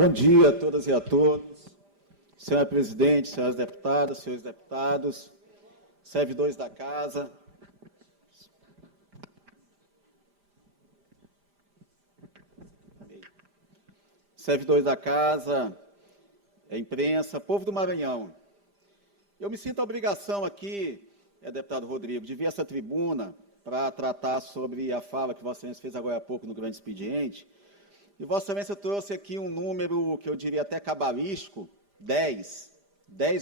Bom dia a todas e a todos. Senhora presidente, senhoras deputadas, senhores deputados, servidores da casa. Servidores da casa, imprensa, povo do Maranhão. Eu me sinto a obrigação aqui, deputado Rodrigo, de vir a essa tribuna para tratar sobre a fala que Vossa Excelência fez agora há pouco no grande expediente. E Vossa Excelência trouxe aqui um número que eu diria até cabalístico, 10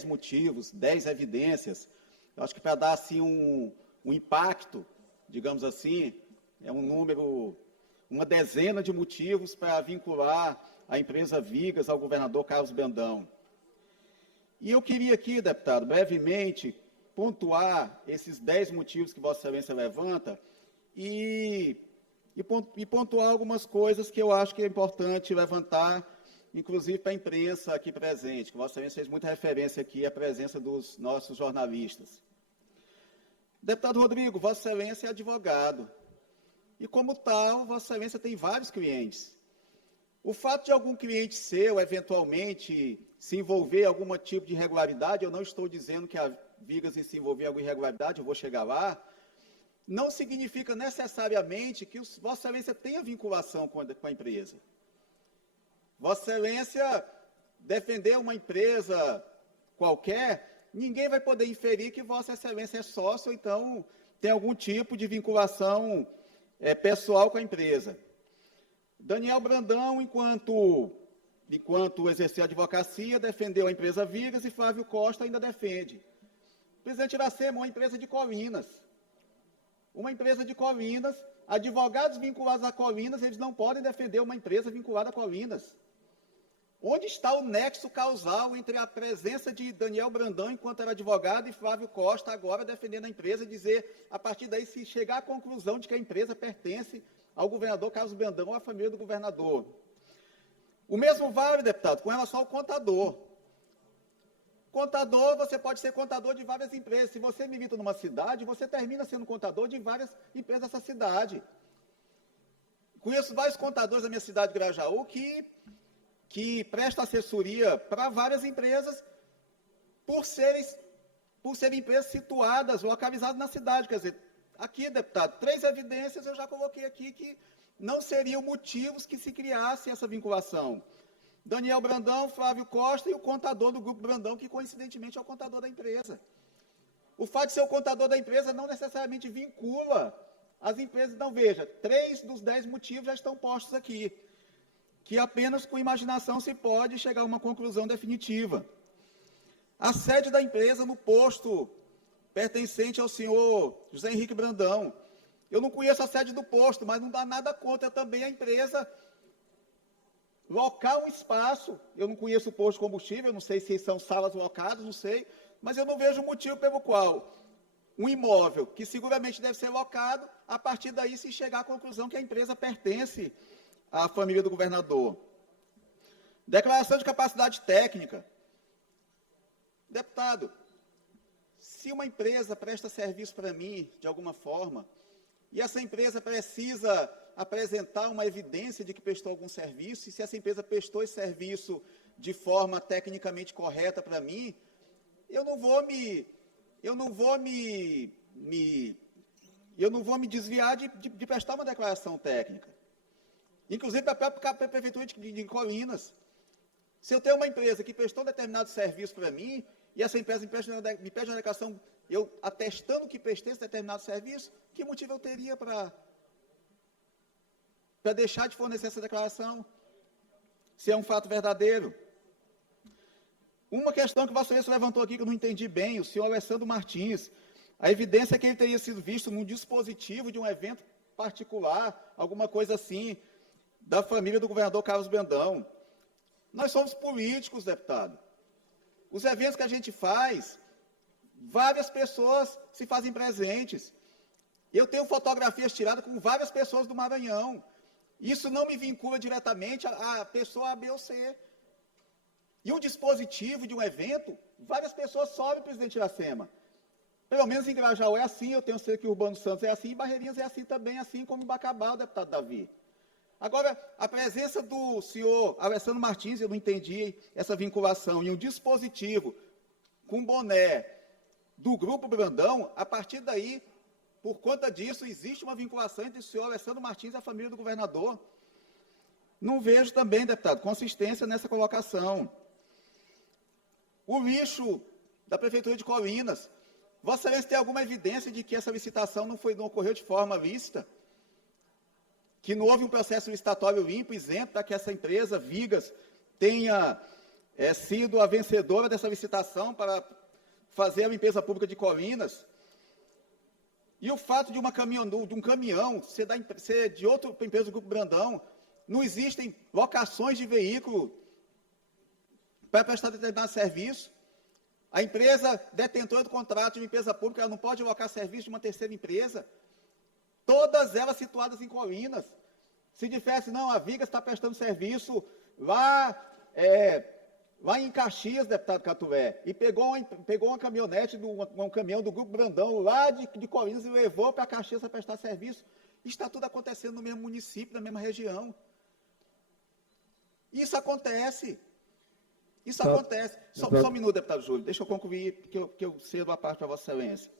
motivos, 10 evidências. Eu acho que para dar assim um impacto, digamos assim, é um número, uma dezena de motivos para vincular a empresa Vigas ao governador Carlos Brandão. E eu queria aqui, deputado, brevemente, pontuar esses 10 motivos que Vossa Excelência levanta e pontuar algumas coisas que eu acho que é importante levantar, inclusive para a imprensa aqui presente, que Vossa Excelência fez muita referência aqui à presença dos nossos jornalistas. Deputado Rodrigo, Vossa Excelência é advogado, e como tal, Vossa Excelência tem vários clientes. O fato de algum cliente seu, eventualmente, se envolver em algum tipo de irregularidade, eu não estou dizendo que a Vigas se envolver em alguma irregularidade, eu vou chegar lá, não significa necessariamente que Vossa Excelência tenha vinculação com a empresa. Vossa Excelência defender uma empresa qualquer, ninguém vai poder inferir que Vossa Excelência é sócio, ou então tem algum tipo de vinculação pessoal com a empresa. Daniel Brandão, enquanto exercia a advocacia, defendeu a empresa Vigas e Flávio Costa ainda defende. O presidente Iracema, uma empresa de Colinas. Uma empresa de Colinas, advogados vinculados a Colinas, eles não podem defender uma empresa vinculada a Colinas. Onde está o nexo causal entre a presença de Daniel Brandão, enquanto era advogado, e Flávio Costa, agora defendendo a empresa, dizer, a partir daí, se chegar à conclusão de que a empresa pertence ao governador Carlos Brandão ou à família do governador. O mesmo vale, deputado, com relação ao contador. Contador, você pode ser contador de várias empresas. Se você milita numa cidade, você termina sendo contador de várias empresas dessa cidade. Conheço vários contadores da minha cidade de Grajaú que prestam assessoria para várias empresas por serem empresas situadas, localizadas na cidade. Quer dizer, aqui, deputado, 3 evidências eu já coloquei aqui que não seriam motivos que se criasse essa vinculação. Daniel Brandão, Flávio Costa e o contador do Grupo Brandão, que coincidentemente é o contador da empresa. O fato de ser o contador da empresa não necessariamente vincula as empresas. Não, veja, 3 dos 10 motivos já estão postos aqui, que apenas com imaginação se pode chegar a uma conclusão definitiva. A sede da empresa no posto pertencente ao senhor José Henrique Brandão. Eu não conheço a sede do posto, mas não dá nada contra também a empresa locar um espaço. Eu não conheço o posto de combustível, não sei se são salas locadas, não sei, mas eu não vejo motivo pelo qual um imóvel que seguramente deve ser locado, a partir daí se chegar à conclusão que a empresa pertence à família do governador. Declaração de capacidade técnica. Deputado, se uma empresa presta serviço para mim, de alguma forma, e essa empresa precisa apresentar uma evidência de que prestou algum serviço, e se essa empresa prestou esse serviço de forma tecnicamente correta para mim, eu não vou me desviar de prestar uma declaração técnica. Inclusive para a própria Prefeitura de Colinas. Se eu tenho uma empresa que prestou um determinado serviço para mim, e essa empresa me pede uma declaração, eu atestando que prestei esse determinado serviço, que motivo eu teria para deixar de fornecer essa declaração, se é um fato verdadeiro? Uma questão que Vossa Excelência levantou aqui, que eu não entendi bem, o senhor Alessandro Martins, a evidência é que ele teria sido visto num dispositivo de um evento particular, alguma coisa assim, da família do governador Carlos Brandão. Nós somos políticos, deputado. Os eventos que a gente faz, várias pessoas se fazem presentes. Eu tenho fotografias tiradas com várias pessoas do Maranhão. Isso não me vincula diretamente à pessoa A, B ou C. E um dispositivo de um evento, várias pessoas sobem, presidente Iracema. Pelo menos em Grajaú é assim, eu tenho certeza que Urbano Santos é assim, e Barreirinhas é assim também, assim como em Bacabal, deputado Davi. Agora, a presença do senhor Alessandro Martins, eu não entendi essa vinculação, e um dispositivo com boné do Grupo Brandão, a partir daí, por conta disso, existe uma vinculação entre o senhor Alessandro Martins e a família do governador. Não vejo também, deputado, consistência nessa colocação. O lixo da Prefeitura de Colinas. Vossa Excelência tem alguma evidência de que essa licitação não ocorreu de forma lícita? Que não houve um processo licitatório limpo, isento, para que essa empresa, Vigas, tenha sido a vencedora dessa licitação para fazer a limpeza pública de Colinas? E o fato de um caminhão ser de outra empresa do Grupo Brandão, não existem locações de veículo para prestar determinado serviço. A empresa detentora do contrato de uma empresa pública, ela não pode locar serviço de uma terceira empresa. Todas elas situadas em Colinas. Se dissesse, não, a Vigas está prestando serviço lá em Caxias, deputado Catué, e pegou uma caminhonete, um caminhão do Grupo Brandão lá de Colinas e levou para Caxias para prestar serviço. Está tudo acontecendo no mesmo município, na mesma região. Isso acontece. Isso acontece. Só um minuto, deputado Júlio, deixa eu concluir, que eu cedo a parte para Vossa Excelência.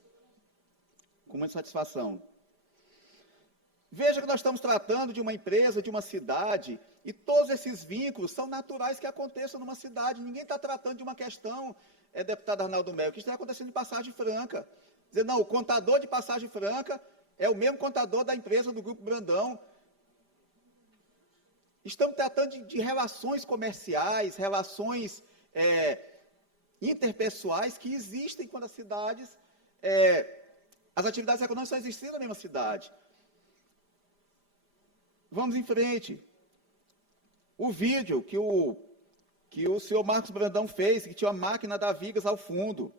Com muita satisfação. Veja que nós estamos tratando de uma empresa, de uma cidade, e todos esses vínculos são naturais que aconteçam numa cidade. Ninguém está tratando de uma questão, deputado Arnaldo Melo, que está acontecendo de Passagem Franca. Dizer, não, o contador de Passagem Franca é o mesmo contador da empresa do Grupo Brandão. Estamos tratando de relações comerciais, relações interpessoais que existem quando as cidades, as atividades econômicas só existem na mesma cidade. Vamos em frente. O vídeo que o senhor Marcos Brandão fez, que tinha uma máquina da Vigas ao fundo.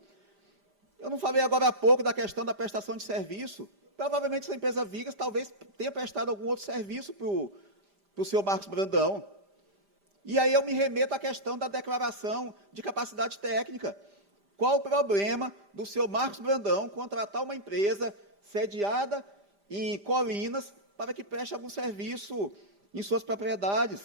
Eu não falei agora há pouco da questão da prestação de serviço. Provavelmente essa empresa Vigas talvez tenha prestado algum outro serviço para o senhor Marcos Brandão. E aí eu me remeto à questão da declaração de capacidade técnica. Qual o problema do senhor Marcos Brandão contratar uma empresa sediada em Colinas para que preste algum serviço em suas propriedades?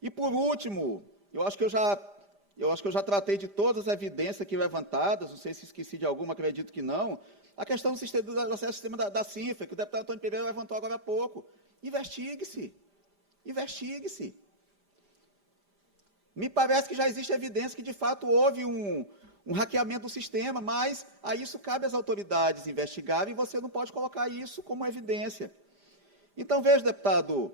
E por último, eu acho que eu já tratei de todas as evidências aqui levantadas, não sei se esqueci de alguma, acredito que não, a questão do acesso ao sistema da CINFRA, que o deputado Antônio Pereira levantou agora há pouco. Investigue-se. Investigue-se. Me parece que já existe evidência que, de fato, houve um hackeamento do sistema, mas a isso cabe às autoridades investigarem e você não pode colocar isso como evidência. Então, veja, deputado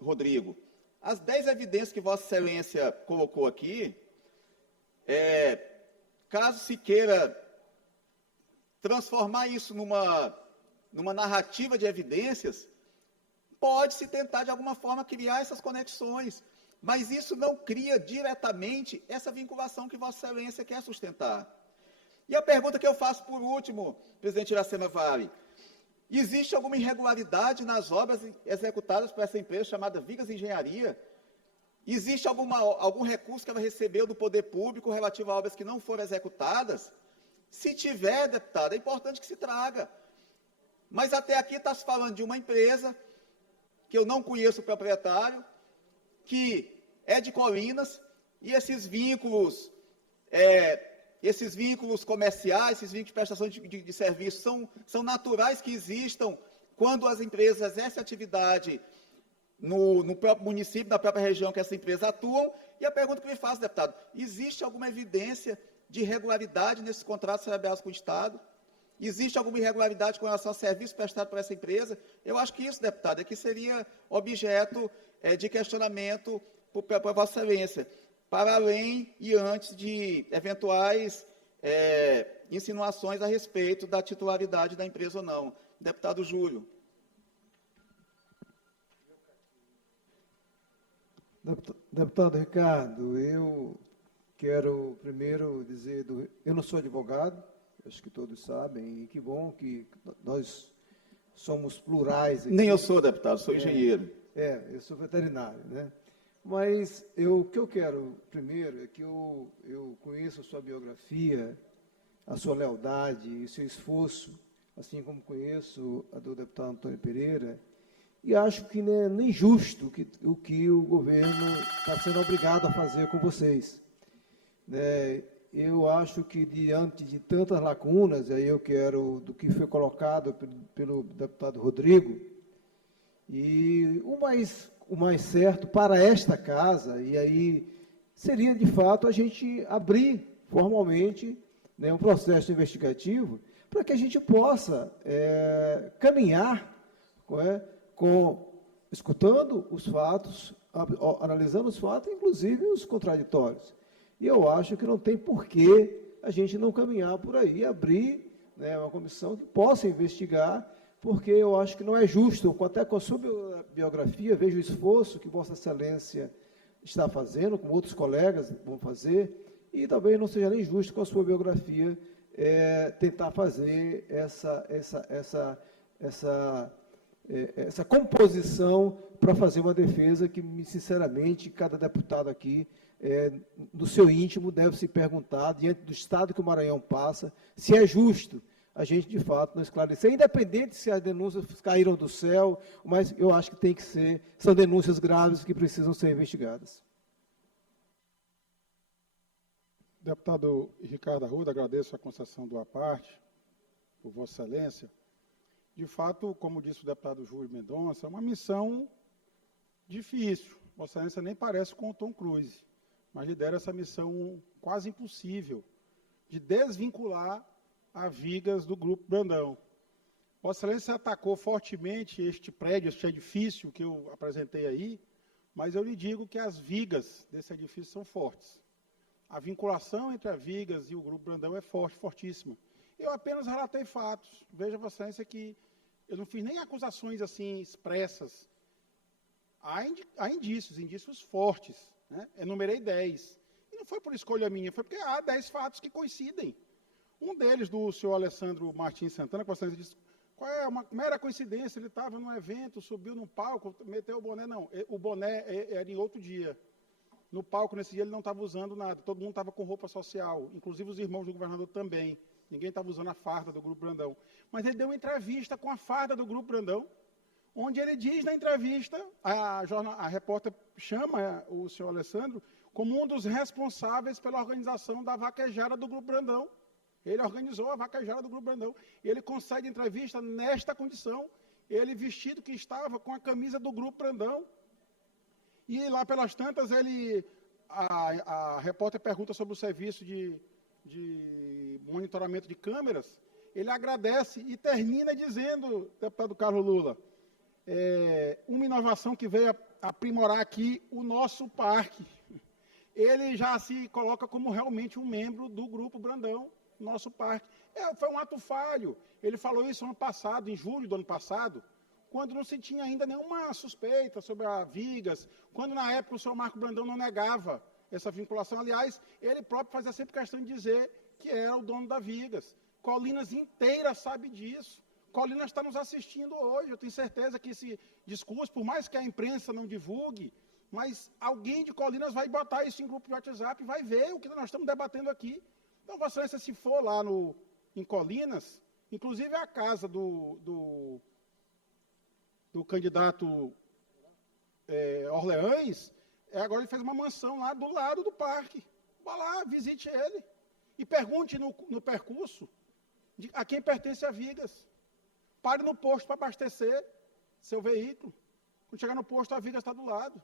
Rodrigo, as 10 evidências que Vossa Excelência colocou aqui, caso se queira transformar isso numa narrativa de evidências, pode-se tentar, de alguma forma, criar essas conexões, mas isso não cria diretamente essa vinculação que Vossa Excelência quer sustentar. E a pergunta que eu faço por último, presidente Iracema Vale, existe alguma irregularidade nas obras executadas por essa empresa chamada Vigas Engenharia? Existe algum recurso que ela recebeu do poder público relativo a obras que não foram executadas? Se tiver, deputado, é importante que se traga. Mas até aqui está se falando de uma empresa que eu não conheço o proprietário, que é de Colinas, e esses vínculos comerciais, esses vínculos de prestação de serviços são naturais que existam quando as empresas exercem atividade no próprio município, na própria região que essa empresa atuam. E a pergunta que me faço, deputado, existe alguma evidência de irregularidade nesses contratos celebrados com o Estado? Existe alguma irregularidade com relação ao serviço prestado por essa empresa? Eu acho que isso, deputado, que seria objeto de questionamento para Vossa Excelência, para além e antes de eventuais insinuações a respeito da titularidade da empresa ou não. Deputado Júlio. Deputado Ricardo, eu quero primeiro dizer, eu não sou advogado, acho que todos sabem, e que bom que nós somos plurais aqui. Nem eu sou, deputado, sou engenheiro. Eu sou veterinário, né? Mas o que eu quero primeiro é que eu conheço a sua biografia, a sua lealdade e seu esforço, assim como conheço a do deputado Antônio Pereira, e acho que não é nem justo o que o governo está sendo obrigado a fazer com vocês. Né? Eu acho que, diante de tantas lacunas, aí eu quero, do que foi colocado pelo deputado Rodrigo, e o mais certo para esta casa, e aí seria, de fato, a gente abrir formalmente, né, um processo investigativo para que a gente possa caminhar, escutando os fatos, analisando os fatos, inclusive os contraditórios. E eu acho que não tem porquê a gente não caminhar por aí, abrir, né, uma comissão que possa investigar, porque eu acho que não é justo, até com a sua biografia, vejo o esforço que Vossa Excelência está fazendo, como outros colegas vão fazer, e talvez não seja nem justo com a sua biografia tentar fazer essa composição para fazer uma defesa que, sinceramente, cada deputado aqui, do seu íntimo, deve se perguntar, diante do estado que o Maranhão passa, se é justo a gente, de fato, não esclarecer, independente se as denúncias caíram do céu, mas eu acho que são denúncias graves que precisam ser investigadas. Deputado Ricardo Arruda, agradeço a concessão do à parte, por Vossa Excelência. De fato, como disse o deputado Júlio Mendonça, é uma missão difícil. Vossa Excelência nem parece com o Tom Cruise, mas lidera essa missão quase impossível de desvincular a Vigas do Grupo Brandão. Vossa Excelência atacou fortemente este prédio, este edifício que eu apresentei aí, mas eu lhe digo que as vigas desse edifício são fortes. A vinculação entre a Vigas e o Grupo Brandão é forte, fortíssima. Eu apenas relatei fatos. Veja, Vossa Excelência, que eu não fiz nem acusações assim expressas. Há indícios fortes. Né? Enumerei 10. E não foi por escolha minha, foi porque há 10 fatos que coincidem. Um deles, do senhor Alessandro Martins Santana, que Vossa Excelência disse, qual é uma mera coincidência, ele estava num evento, subiu num palco, meteu o boné. Não, o boné era em outro dia. No palco, nesse dia, ele não estava usando nada, todo mundo estava com roupa social, inclusive os irmãos do governador também. Ninguém estava usando a farda do Grupo Brandão. Mas ele deu uma entrevista com a farda do Grupo Brandão, onde ele diz na entrevista, a repórter chama o senhor Alessandro como um dos responsáveis pela organização da vaquejada do Grupo Brandão. Ele organizou a vaquejada do Grupo Brandão. Ele concede entrevista nesta condição, ele vestido que estava com a camisa do Grupo Brandão. E lá pelas tantas, a repórter pergunta sobre o serviço de monitoramento de câmeras, ele agradece e termina dizendo, deputado Carlos Lula, uma inovação que veio aprimorar aqui o nosso parque. Ele já se coloca como realmente um membro do Grupo Brandão, nosso parque. Foi um ato falho. Ele falou isso ano passado, em julho do ano passado, quando não se tinha ainda nenhuma suspeita sobre a Vigas, quando na época o senhor Marco Brandão não negava essa vinculação. Aliás, ele próprio fazia sempre questão de dizer que era o dono da Vigas. Colinas inteira sabe disso. Colinas está nos assistindo hoje. Eu tenho certeza que esse discurso, por mais que a imprensa não divulgue, mas alguém de Colinas vai botar isso em grupo de WhatsApp e vai ver o que nós estamos debatendo aqui. Então, Vossa Excelência, se for lá em Colinas, inclusive a casa do candidato Orleans, agora ele fez uma mansão lá do lado do parque. Vá lá, visite ele. E pergunte no percurso a quem pertence a Vigas. Pare no posto para abastecer seu veículo. Quando chegar no posto, a Vigas está do lado.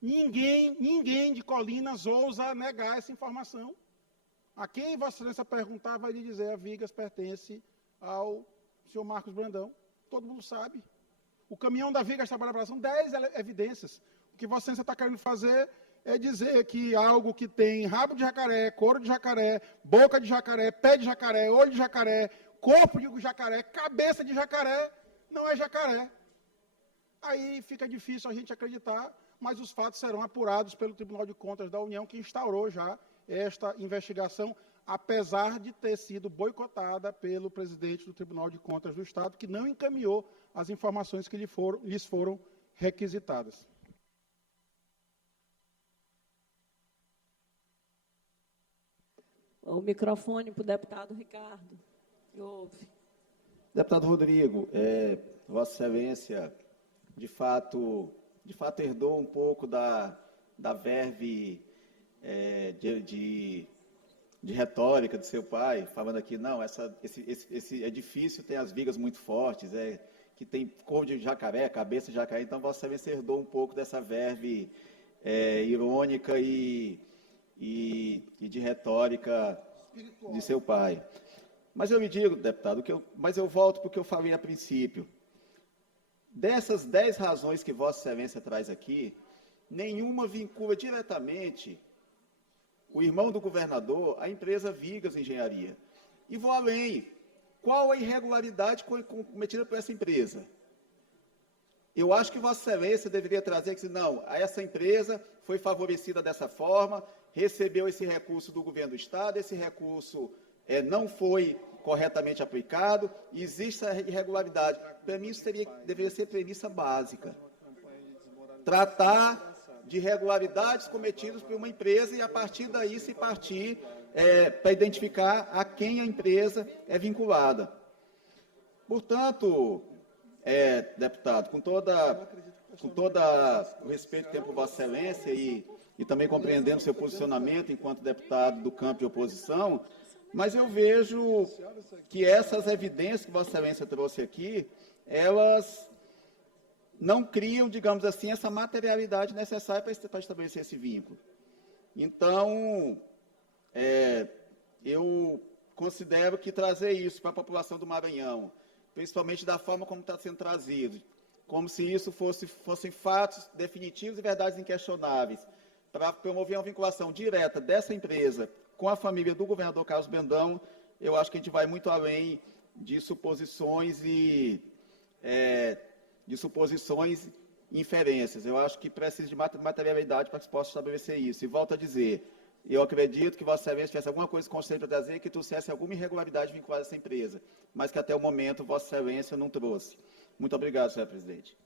Ninguém de Colinas ousa negar essa informação. A quem Vossa Excelência perguntar, vai lhe dizer a Vigas pertence ao senhor Marcos Brandão. Todo mundo sabe. O caminhão da Vigas trabalha são 10 evidências. O que Vossa Excelência está querendo fazer é dizer que algo que tem rabo de jacaré, couro de jacaré, boca de jacaré, pé de jacaré, olho de jacaré, corpo de jacaré, cabeça de jacaré, não é jacaré. Aí fica difícil a gente acreditar, mas os fatos serão apurados pelo Tribunal de Contas da União, que instaurou já esta investigação, apesar de ter sido boicotada pelo presidente do Tribunal de Contas do Estado, que não encaminhou as informações que lhes foram requisitadas. O microfone para o deputado Ricardo. Ouve. Deputado Rodrigo, Vossa Excelência de fato herdou um pouco da verve de retórica de seu pai, falando aqui, não, esse edifício tem as vigas muito fortes, que tem cor de jacaré, cabeça de jacaré, então Vossa Excelência herdou um pouco dessa verve irônica e de retórica de seu pai. Mas eu lhe digo, deputado, mas eu volto para o que eu falei a princípio. Dessas 10 razões que Vossa Excelência traz aqui, nenhuma vincula diretamente o irmão do governador à empresa Vigas Engenharia. E vou além. Qual a irregularidade cometida por essa empresa? Eu acho que Vossa Excelência deveria trazer que, não, essa empresa foi favorecida dessa forma, recebeu esse recurso do governo do Estado, esse recurso não foi corretamente aplicado, e existe essa irregularidade. Para mim, isso deveria ser premissa básica. Tratar de irregularidades cometidas por uma empresa e, a partir daí, se partir para identificar a quem a empresa é vinculada. Portanto, deputado, com todo o respeito que tem por Vossa Excelência e também compreendendo seu posicionamento enquanto deputado do campo de oposição, mas eu vejo que essas evidências que Vossa Excelência trouxe aqui, elas não criam, digamos assim, essa materialidade necessária para estabelecer esse vínculo. Então, eu considero que trazer isso para a população do Maranhão, principalmente da forma como está sendo trazido, como se isso fossem fatos definitivos e verdades inquestionáveis, para promover uma vinculação direta dessa empresa com a família do governador Carlos Brandão, eu acho que a gente vai muito além de suposições e inferências. Eu acho que precisa de materialidade para que se possa estabelecer isso. E volto a dizer, eu acredito que Vossa Excelência tivesse alguma coisa constante para trazer que trouxesse alguma irregularidade vinculada a essa empresa, mas que até o momento Vossa Excelência não trouxe. Muito obrigado, senhor presidente.